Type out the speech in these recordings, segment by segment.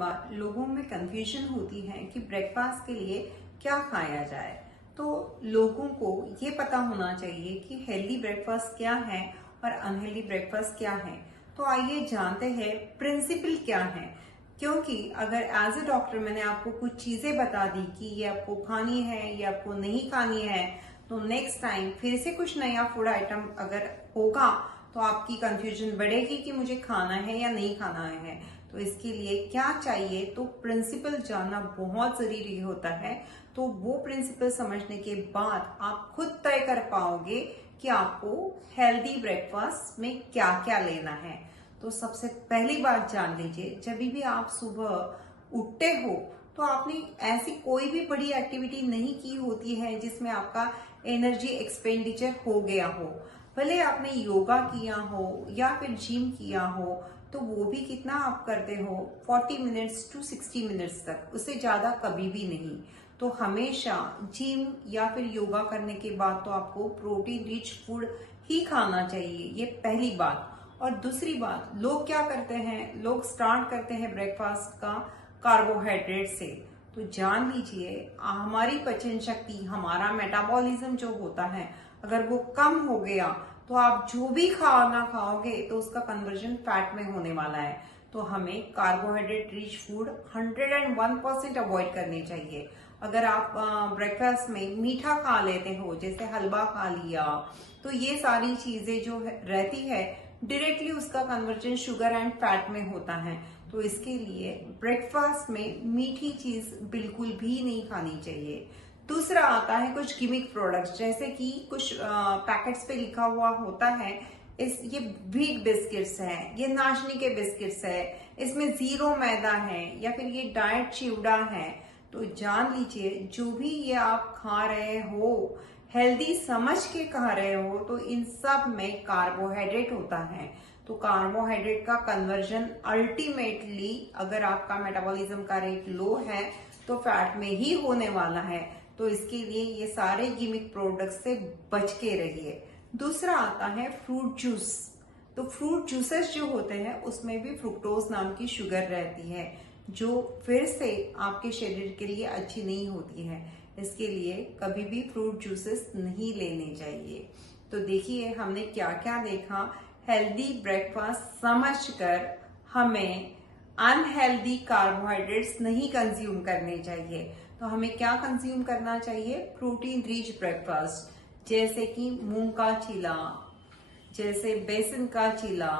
बार लोगों में कंफ्यूजन होती है कि ब्रेकफास्ट के लिए क्या खाया जाए। तो लोगों को ये पता होना चाहिए कि हेल्दी ब्रेकफास्ट क्या है और अनहेल्दी ब्रेकफास्ट क्या है। तो आइए जानते हैं प्रिंसिपल क्या है। क्योंकि अगर एज ए डॉक्टर मैंने आपको कुछ चीजें बता दी कि ये आपको खानी है, ये आपको नहीं खानी है, तो नेक्स्ट टाइम फिर से कुछ नया फूड आइटम अगर होगा तो आपकी कंफ्यूजन बढ़ेगी कि मुझे खाना है या नहीं खाना है। तो इसके लिए क्या चाहिए, तो प्रिंसिपल जानना बहुत जरूरी होता है। तो वो प्रिंसिपल समझने के बाद आप खुद तय कर पाओगे कि आपको हेल्दी ब्रेकफास्ट में क्या क्या लेना है। तो सबसे पहली बात जान लीजिए, जब भी आप सुबह उठते हो तो आपने ऐसी कोई भी बड़ी एक्टिविटी नहीं की होती है जिसमें आपका एनर्जी एक्सपेंडिचर हो गया हो। भले आपने योगा किया हो या फिर जिम किया हो, तो वो भी कितना आप करते हो, 40 मिनट्स टू 60 मिनट्स तक, उससे ज्यादा कभी भी नहीं। तो हमेशा जिम या फिर योगा करने के बाद तो आपको प्रोटीन रिच फूड ही खाना चाहिए, ये पहली बात। और दूसरी बात, लोग क्या करते हैं, लोग स्टार्ट करते हैं ब्रेकफास्ट का कार्बोहाइड्रेट से। तो जान लीजिए, हमारी पाचन शक्ति, हमारा मेटाबॉलिज्म जो होता है, अगर वो कम हो गया तो आप जो भी खाना खाओगे तो उसका कन्वर्जन फैट में होने वाला है। तो हमें कार्बोहाइड्रेट रिच फूड 101% अवॉइड करनी चाहिए। अगर आप ब्रेकफास्ट में मीठा खा लेते हो, जैसे हलवा खा लिया, तो ये सारी चीजें जो रहती है डायरेक्टली उसका कन्वर्जन शुगर एंड फैट में होता है। तो इसके लिए ब्रेकफास्ट में मीठी चीज बिल्कुल भी नहीं खानी चाहिए। दूसरा आता है कुछ गिमिक प्रोडक्ट्स, जैसे कि कुछ पैकेट्स पे लिखा हुआ होता है ये व्हीट बिस्किट्स हैं, ये नाचनी के बिस्किट्स है, इसमें 0 मैदा है, या फिर ये डाइट चिवड़ा है। तो जान लीजिए, जो भी ये आप खा रहे हो, हेल्दी समझ के खा रहे हो, तो इन सब में कार्बोहाइड्रेट होता है। तो कार्बोहाइड्रेट का कन्वर्जन अल्टीमेटली, अगर आपका मेटाबॉलिज्म का रेट लो है, तो फैट में ही होने वाला है। तो इसके लिए ये सारे गिमिक प्रोडक्ट्स से बच के रहिए। दूसरा आता है फ्रूट जूस। तो फ्रूट जूसेस जो होते हैं उसमें भी फ्रुक्टोज नाम की शुगर रहती है, जो फिर से आपके शरीर के लिए अच्छी नहीं होती है। इसके लिए कभी भी फ्रूट जूसेस नहीं लेने चाहिए। तो देखिए, हमने क्या क्या देखा। हेल्दी ब्रेकफास्ट समझकर हमें अनहेल्दी कार्बोहाइड्रेट्स नहीं कंज्यूम करने चाहिए। तो हमें क्या कंज्यूम करना चाहिए, प्रोटीन रिच ब्रेकफास्ट, जैसे कि मूंग का चीला, जैसे बेसन का चीला,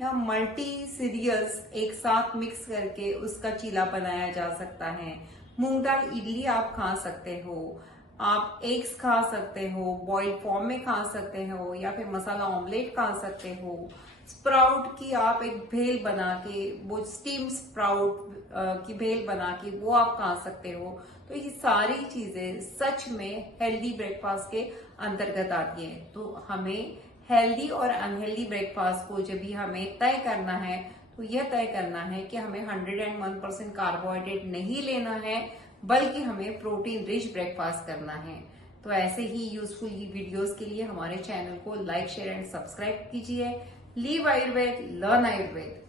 या मल्टी सीरियल्स एक साथ मिक्स करके उसका चीला बनाया जा सकता है। मूंग दाल इडली आप खा सकते हो, आप एग्स खा सकते हो, बॉइल्ड फॉर्म में खा सकते हो, या फिर मसाला ऑमलेट खा सकते हो। स्प्राउट की आप एक भेल बना के, वो स्टीम स्प्राउट की भेल बना के वो आप खा सकते हो। तो ये सारी चीजें सच में हेल्दी ब्रेकफास्ट के अंतर्गत आती है। तो हमें हेल्दी और अनहेल्दी ब्रेकफास्ट को जब भी हमें तय करना है, तो यह तय करना है कि हमें 101% कार्बोहाइड्रेट नहीं लेना है, बल्कि हमें प्रोटीन रिच ब्रेकफास्ट करना है। तो ऐसे ही यूजफुल वीडियोस के लिए हमारे चैनल को लाइक, शेयर एंड सब्सक्राइब कीजिए। Live Ayurveda, learn Ayurveda.